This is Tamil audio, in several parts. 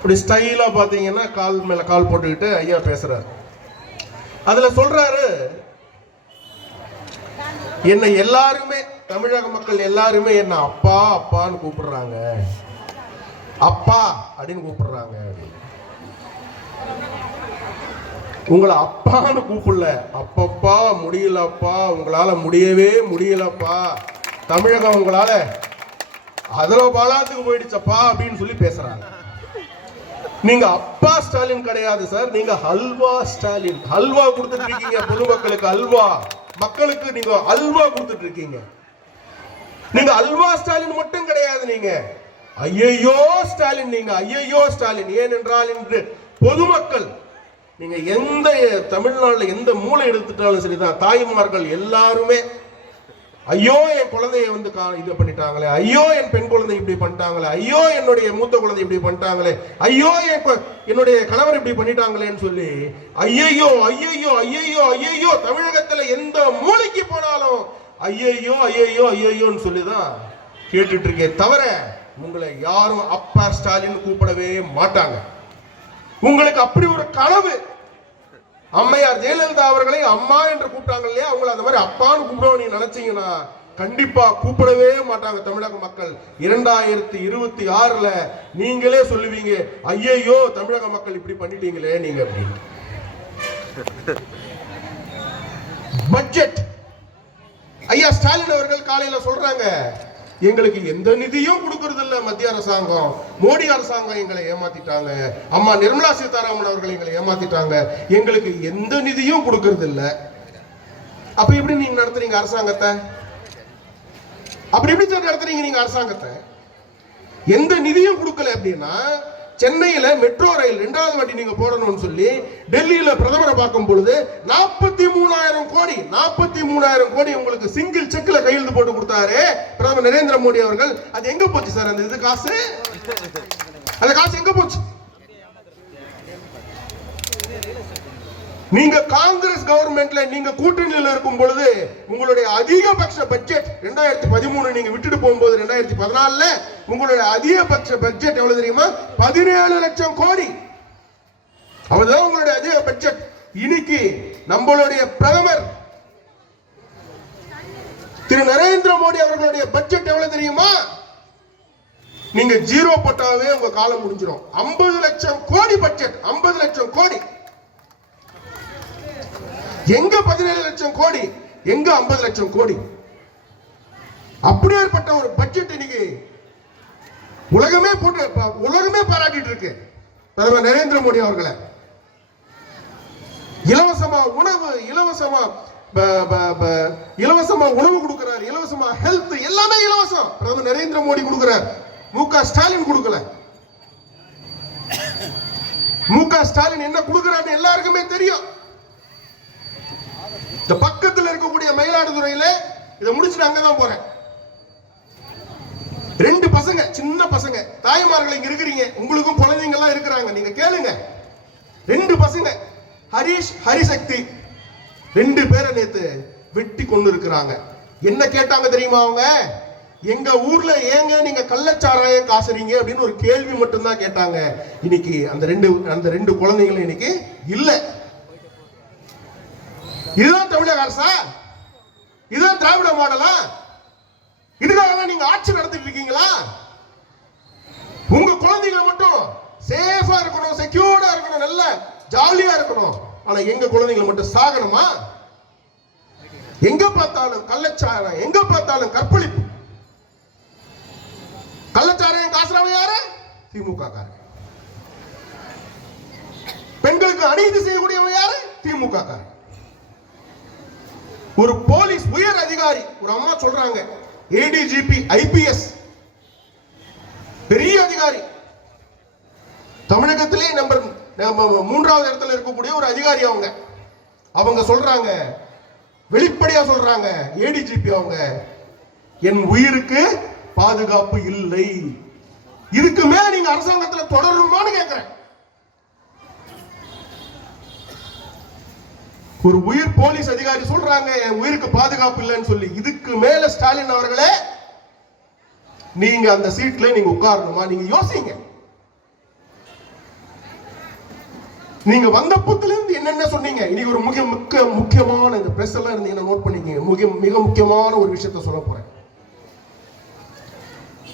இப்படி ஸ்டைலா பாத்தீங்கன்னா கால் மேல கால் போட்டுக்கிட்டு ஐயா பேசுறாரு. அதுல சொல்றாரு, என்னை எல்லாருமே தமிழக மக்கள் எல்லாருமே என்ன அப்பா அப்பான்னு கூப்பிடுறாங்க, அப்பா அப்படின்னு கூப்பிடுறாங்க. உங்களை அப்பான்னு கூப்பிடல, அப்பப்பா முடியலப்பா, உங்களால முடியவே முடியலப்பா, தமிழகம் உங்களால அதுல பாலாத்துக்கு போயிடுச்சப்பா அப்படின்னு சொல்லி பேசுறாங்க. நீங்க அப்பா ஸ்டாலின் கிடையாது சார், நீங்க ஹல்வா ஸ்டாலின். ஹல்வா கொடுத்துட்டு இருக்கீங்க பொதுமக்களுக்கு, அல்வா மக்களுக்கு நீங்க அல்வா கொடுத்துட்டு இருக்கீங்க. நீங்க அல்வா ஸ்டாலின் மட்டும் கிடையாது, நீங்க ஐயையோ ஸ்டாலின். நீங்க ஐயையோ ஸ்டாலின். ஏனென்றால் இன்று பொதுமக்கள் நீங்க எந்த தமிழ்நாட்டில் எந்த மூளை எடுத்துட்டாலும் சரிதான், தாய்மார்கள் எல்லாருமே ஐயோ என் குழந்தைய வந்து இது பண்ணிட்டாங்களே, ஐயோ என் பெண் குழந்தை இப்படி பண்ணிட்டாங்களே, ஐயோ என்னுடைய மூத்த குழந்தை இப்படி பண்ணிட்டாங்களே, ஐயோ என்னுடைய கணவர் இப்படி பண்ணிட்டாங்களேன்னு சொல்லி ஐயையோ ஐயையோ ஐயையோ ஐயையோ தமிழகத்துல எந்த மூளைக்கு போனாலும் ஐயையோ ஐயையோ ஐயையோன்னு சொல்லிதான் கேட்டுட்டு இருக்கே தவிர உங்களை யாரும் அப்பா ஸ்டாலின் கூப்பிடவே மாட்டாங்க. உங்களுக்கு அப்படி ஒரு கனவு. அம்மையார் ஜெயலலிதா அவர்களை அம்மா என்று கூப்பிட்டாங்க இல்லையா, அவங்களை அந்த மாதிரி அப்பான்னு கூப்பிடுவோம் நீங்க நினைச்சீங்கன்னா கண்டிப்பா கூப்பிடவே மாட்டாங்க தமிழக மக்கள். 2026 நீங்களே சொல்லுவீங்க, ஐயையோ தமிழக மக்கள் இப்படி பண்ணிட்டீங்களே நீங்க அப்படின்னு. பட்ஜெட் ஐயா ஸ்டாலின் அவர்கள் காலையில சொல்றாங்க, எங்களுக்கு எந்த நிதியும் கொடுக்கறது இல்ல மத்திய அரசாங்கம், மோடி அரசாங்கம் எங்களை ஏமாத்திட்டாங்க, அம்மா நிர்மலா சீதாராமன் அவர்கள் எங்களை ஏமாத்திட்டாங்க, எங்களுக்கு எந்த நிதியும் கொடுக்கறது இல்ல. அப்ப எப்படி நீங்க நடத்துறீங்க அரசாங்கத்தை? அப்படி எப்படி நடத்துறீங்க நீங்க அரசாங்கத்தை? எந்த நிதியும் கொடுக்கல அப்படின்னா சென்னையில மெட்ரோ ரயில் 2வது வாட்டி நீங்க போடணும்னு சொல்லி டெல்லியில பிரதமரை பார்க்கும் பொழுது 43,000 கோடி 43,000 கோடி உங்களுக்கு சிங்கிள் செக்ல கையெழுத்து போட்டு கொடுத்தாரு பிரதமர் நரேந்திர மோடி அவர்கள். அது எங்க போச்சு சார்? அந்த இது காசு, அந்த காசு எங்க போச்சு? நீங்க காங்கிரஸ் கவர்மெண்ட்ல நீங்க கூட்டணியில் இருக்கும் பொழுது உங்களுடைய அதிகபட்ச பட்ஜெட் 2013 நீங்க விட்டுட்டு போகும்போது 2014 உங்களுடைய அதிகபட்ச பட்ஜெட் எவ்வளவு தெரியுமா? 17 லட்சம் கோடி. அவ்வளவுதான் உங்களுடைய அதிக பட்ஜெட். இன்னைக்கு நம்மளுடைய பிரதமர் திரு நரேந்திர மோடி அவர்களுடைய பட்ஜெட் எவ்வளவு தெரியுமா? நீங்க ஜீரோ போட்டாவே உங்க காலம் முடிஞ்சிடும். 50 லட்சம் கோடி பட்ஜெட். 50 லட்சம் கோடி. எங்க 17 லட்சம் கோடி, எங்க 50 லட்சம் கோடி? அப்படியேற்பட்ட ஒரு பட்ஜெட் இன்னைக்கு உலகமே பாராட்டிட்டு இருக்கு பிரதமர் நரேந்திர மோடி அவர்களை. இலவசமா உணவு, இலவசமா உணவு கொடுக்கிறார், இலவசமா ஹெல்த், எல்லாமே இலவசம் பிரதமர் நரேந்திர மோடி கொடுக்கிறார். முக ஸ்டாலின் கொடுக்கல. முக ஸ்டாலின் என்ன கொடுக்கிறார் எல்லாருக்குமே தெரியும். இந்த பக்கத்தில் இருக்கக்கூடிய மயிலாடுதுறையில இதை முடிச்சுட்டு அங்கதான் போறேன். 2 பசங்க, சின்ன பசங்க, தாய்மார்கள் இங்க இருக்கிறீங்க, உங்களுக்கும் குழந்தைங்க எல்லாம் இருக்கிறாங்க, நீங்க கேளுங்க. 2 பசங்க, ஹரிஷ் ஹரிசக்தி, 2 பேரை நேத்து வெட்டி கொண்டு இருக்கிறாங்க. என்ன கேட்டாங்க தெரியுமா? அவங்க எங்க ஊர்ல ஏங்க நீங்க கள்ளச்சாராயம் காசுறீங்க அப்படின்னு ஒரு கேள்வி மட்டும்தான் கேட்டாங்க. இன்னைக்கு அந்த ரெண்டு குழந்தைகளும் இன்னைக்கு இல்ல. இதுதான் தமிழக அரசா? இதுதான் திராவிட மாடலா? இதுக்காக நீங்க ஆட்சி நடத்திட்டு இருக்கீங்களா? உங்க குழந்தைகள் மட்டும் சேஃபா இருக்கணும், செக்யூர்டா இருக்கணும், நல்ல ஜாலியா இருக்கணும். ஆனா எங்க குழந்தைகள் மட்டும் சாகணுமா? எங்க பார்த்தாலும் கள்ளச்சாராயம், எங்க பார்த்தாலும் கற்பழிப்பு. கள்ளச்சாராயம் காசுறவன் யாரு? திமுக காரன். பெண்களுக்கு அநீதி செய்யக்கூடியவன் யாரு? திமுக காரன். ஒரு போலீஸ் உயர் அதிகாரி, ஒரு அம்மா சொல்றாங்க, ஏடிஜிபி ஐபிஎஸ் பெரிய அதிகாரி, தமிழகத்திலே நம்பர் 3வது இடத்துல இருக்கக்கூடிய ஒரு அதிகாரி. அவங்க சொல்றாங்க, வெளிப்படையா சொல்றாங்க, ஏடிஜிபி அவங்க, என் உயிருக்கு பாதுகாப்பு இல்லை. இதுக்கு மேல நீங்க அரசாங்கத்தில் தொடரணுமான்னு கேட்கிறேன். ஒரு உயிர் போலீஸ் அதிகாரி சொல்றாங்க, என் உயிருக்கு பாதுகாப்பு இல்லைன்னு சொல்லி. இதுக்கு மேல ஸ்டாலின் அவர்களே நீங்க அந்த சீட்ல நீங்க உட்காரணுமா? நீங்க யோசிங்க. நீங்க வந்த புத்துல இருந்து என்னென்ன சொன்னீங்க? இன்னைக்கு ஒரு முக்கியமான இந்த பிரஸ் எல்லாம் இருந்தீங்கன்னா நோட் பண்ணிக்கங்க. மிக முக்கியமான ஒரு விஷயத்த சொல்ல போறேன்.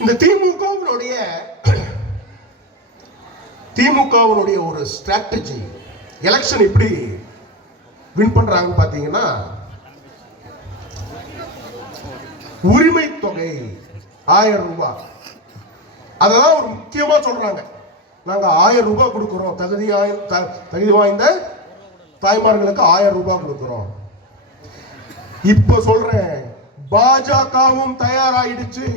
இந்த திமுகவினுடைய ஒரு ஸ்ட்ராட்டஜி, எலெக்ஷன் எப்படி வின் பண்றாங்க பாத்தீங்கன்னா, உரிமை தொகை 1000 ரூபாய், அததான் ஒரு முக்கியமா சொல்றாங்க. நாங்க 1000 ரூபாய் கொடுக்கிறோம், தகுதி வாய்ந்த தாய்மார்களுக்கு 1000 ரூபாய் கொடுக்கிறோம். இப்ப சொல்றேன், பாஜகவும் தயாராயிடுச்சு.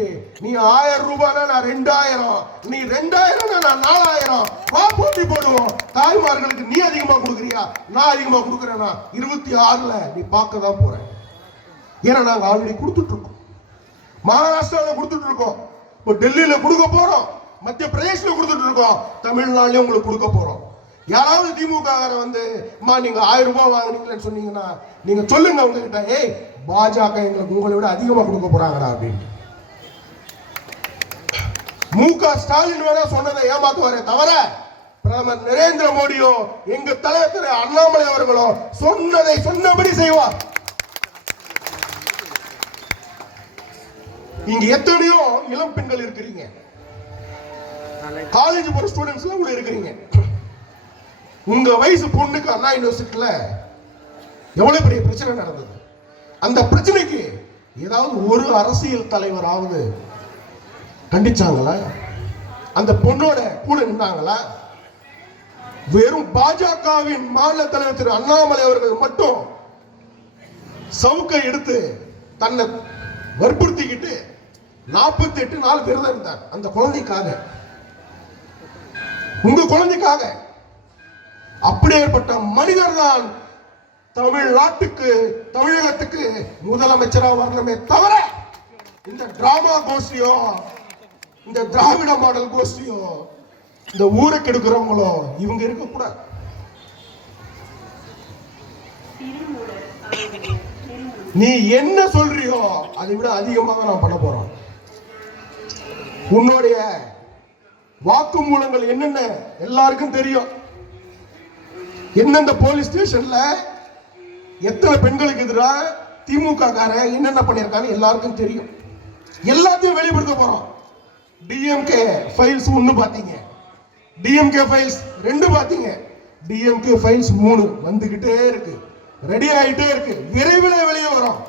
நீ 1000 ரூபாய், நான் 2000, நீ 2000 நான் 4000 போட்டி போடுவோம். தாய்மார்களுக்கு நீ அதிகமா கொடுக்குறியா, நான் அதிகமா கொடுக்குறேன்னா 26ல நீ பார்க்க தான் போற. ஏன்னா நாங்க ஆல்ரெடி கொடுத்துட்டு இருக்கோம், மகாராஷ்டிராவில் கொடுத்துட்டு இருக்கோம், இப்போ டெல்லியில கொடுக்க போறோம், மத்திய பிரதேசல கொடுத்துட்டு இருக்கோம், தமிழ்நாட்டிலும் உங்களுக்கு கொடுக்க போறோம். யாராவது திமுக வந்து நீங்க 1000 ரூபாய் வாங்குறீங்கன்னு சொன்னீங்கன்னா நீங்க சொல்லுங்க உங்ககிட்ட, ஏய் பாஜக எங்களுக்கு உங்களை விட அதிகமா கொடுக்க போறாங்கடா அப்படின்னு. மு.க. ஸ்டாலின் வேணா சொன்னதை ஏமாத்துவாரே தவிர, பிரதமர் நரேந்திர மோடியோ எங்க தலைவர் திரு அண்ணாமலை அவர்களோ சொன்னதை சொன்னபடி செய்வார். இங்க எத்தனையோ இளம் பெண்கள் இருக்கிறீங்க, காலேஜ் போற ஸ்டூடெண்ட்ஸ் எல்லாம் கூட இருக்கிறீங்க. உங்க வயசு பொண்ணுக்கு அண்ணா யூனிவர்சிட்டியில எவ்வளவு பெரிய பிரச்சனை நடந்தது. அந்த பிரச்சனைக்கு ஏதாவது ஒரு அரசியல் தலைவராவது கண்டிச்சாங்களா? அந்த பொண்ணோட கூட நின்னாங்களா? வெறும் பாஜகவின் மாநில தலைவர் திரு அண்ணாமலை அவர்கள் மட்டும் சவுக்கை எடுத்து தன்னை வற்புறுத்திக்கிட்டு 48 நாள் விரதம் இருந்தார். அந்த குழந்தைக்காக, உங்க குழந்தைக்காக. அப்படியேற்பட்ட மனிதர் தான் தமிழ்நாட்டுக்கு, தமிழகத்துக்கு முதலமைச்சரா வரணுமே தவிர, இந்த டிராமா கோஷ்டியோ, இந்த திராவிட மாடல் கோஷ்டியோ, இந்த ஊரை கெடுக்கிறவங்களோ இவங்க இருக்கக்கூடாது. நீ என்ன சொல்றியோ அதை விட அதிகமாக நான் பண்ண போறோம். உன்னுடைய வாக்குமூலங்கள் என்னென்ன எல்லாருக்கும் தெரியும். எந்தெந்த போலீஸ் ஸ்டேஷன்ல எத்தனை பெண்களுக்கு எதிராக திமுக காரன் என்னென்ன பண்ணிருக்காங்க எல்லாருக்கும் தெரியும். எல்லாத்தையும் வெளிப்படுத்த போறோம். டிஎம்கே ஃபைல்ஸ் 1 பாத்தீங்க, டிஎம்கே ஃபைல்ஸ் 2 பாத்தீங்க, டிஎம்கே ஃபைல்ஸ் 3 வந்துகிட்டே இருக்கு, ரெடி ஆயிட்டே இருக்கு, விரைவில் வெளியே வரும்.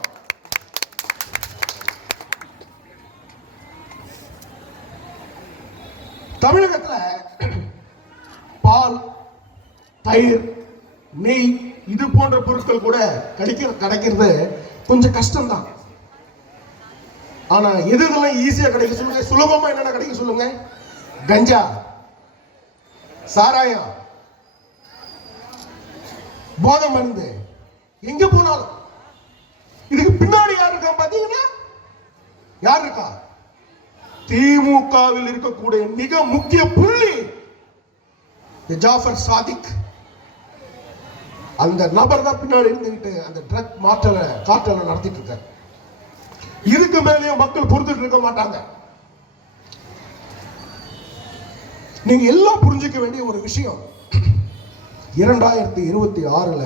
தமிழகத்துல பால், தயிர், நெய் இது போன்ற பொருட்கள் கூட கிடைக்கிறது கொஞ்சம் கஷ்டம்தான். ஆனா எதுலாம் ஈஸியா கிடைக்க சொல்லுங்க, சுலபமா என்னென்ன கிடைக்க சொல்லுங்க? கஞ்சா, சாராயம், போதை மருந்து, எங்க போனாலும். இதுக்கு பின்னாடி யார் இருக்கா பாத்தீங்கன்னா, யார் இருக்கா? திமுகவில் இருக்கக்கூடிய மிக முக்கிய புள்ளி ஜாஃபர் சாதிக். அந்த நபர் தான் பின்னாடி இருந்துகிட்டு அந்த ட்ரக் காற்றலை நடத்திட்டு இருக்காரு. இதுக்கு மேலேயும் மக்கள் பொறுத்துட்டு இருக்க மாட்டாங்க. நீங்க எல்லாம் புரிஞ்சுக்க வேண்டிய ஒரு விஷயம், 2026ல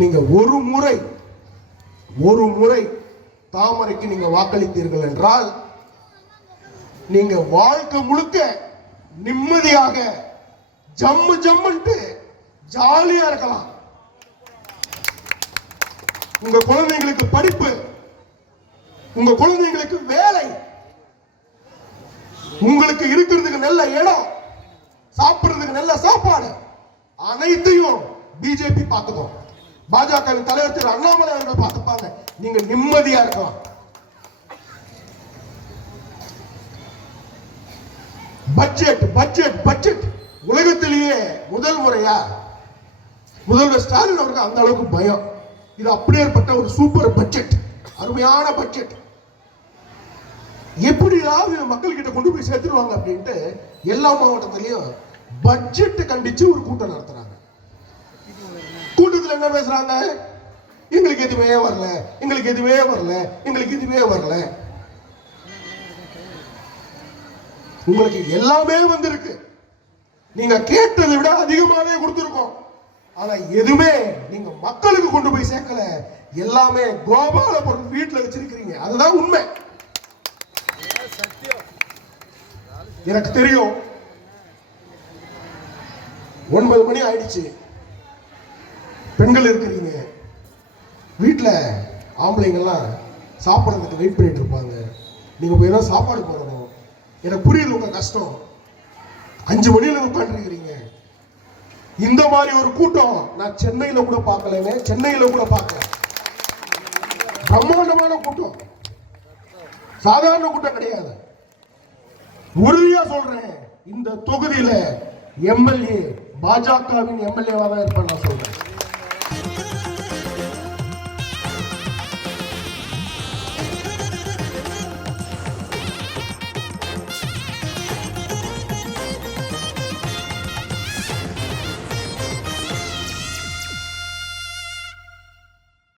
நீங்க ஒரு முறை தாமரைக்கு நீங்க வாக்களித்தீர்கள் என்றால் நீங்க வாழ்க்கை முழுக்க நிம்மதியாக ஜம்முன்ட்டு ஜாலியா இருக்கலாம். உங்க குழந்தைங்களுக்கு படிப்பு, உங்க குழந்தைங்களுக்கு வேலை, உங்களுக்கு இருக்கிறதுக்கு நல்ல இடம், சாப்பிடுறதுக்கு நல்ல சாப்பாடு, அனைத்தையும் பிஜேபி பார்த்துக்கும். பாஜக தலைவர் திரு அண்ணாமலை அவர்கள் பார்த்துப்பாங்க. நீங்க நிம்மதியா இருக்கலாம். பட்ஜெட் உலகத்திலேயே முதல் முறையா முதல்வர் ஸ்டாலின் அவருக்கு அந்த அளவுக்கு பயம். இது அப்படியேற்பட்ட ஒரு சூப்பர் பட்ஜெட், அருமையான பட்ஜெட். எப்படியாவது மக்கள் கிட்ட கொண்டு போய் சேர்த்துருவாங்க அப்படின்ட்டு எல்லா மாவட்டத்திலையும் பட்ஜெட் கண்டிச்சு ஒரு கூட்டம் நடத்துறாங்க. கூட்டத்தில் என்ன பேசுறாங்க? எங்களுக்கு எதுவுமே வரல, எங்களுக்கு எதுவுமே வரல, எங்களுக்கு எதுவுமே வரல. உங்களுக்கு எல்லாமே வந்திருக்கு. நீங்க கேட்டதை விட அதிகமாவே கொடுத்திருக்கோம். ஆனா எதுவுமே நீங்க மக்களுக்கு கொண்டு போய் சேர்க்கல. எல்லாமே கோபால பொருள் வீட்டுல வச்சிருக்கிறீங்க. அதுதான் உண்மை. எனக்கு தெரியும் 9 மணி ஆயிடுச்சு. பெண்கள் இருக்கிறீங்க வீட்டுல, ஆம்பளைங்கெல்லாம் சாப்பிட்றதுக்கு வெயிட் பண்ணிட்டு இருப்பாங்க. நீங்க போய் தான் சாப்பாடு போடணும். எனக்கு புரியுது உங்க கஷ்டம். 5 மணியில உட்காந்துருக்கிறீங்க. இந்த மாதிரி ஒரு கூட்டம் நான் சென்னையில கூட பார்க்கலங்க. சென்னையில கூட பார்க்கல. பிரம்மாண்டமான கூட்டம், சாதாரண கூட்டம் கிடையாது. உறுதியா சொல்றேன், இந்த தொகுதியில எம்எல்ஏ பாஜகவின் எம்எல்ஏவா தான் இருப்பேன் நான் சொல்றேன்.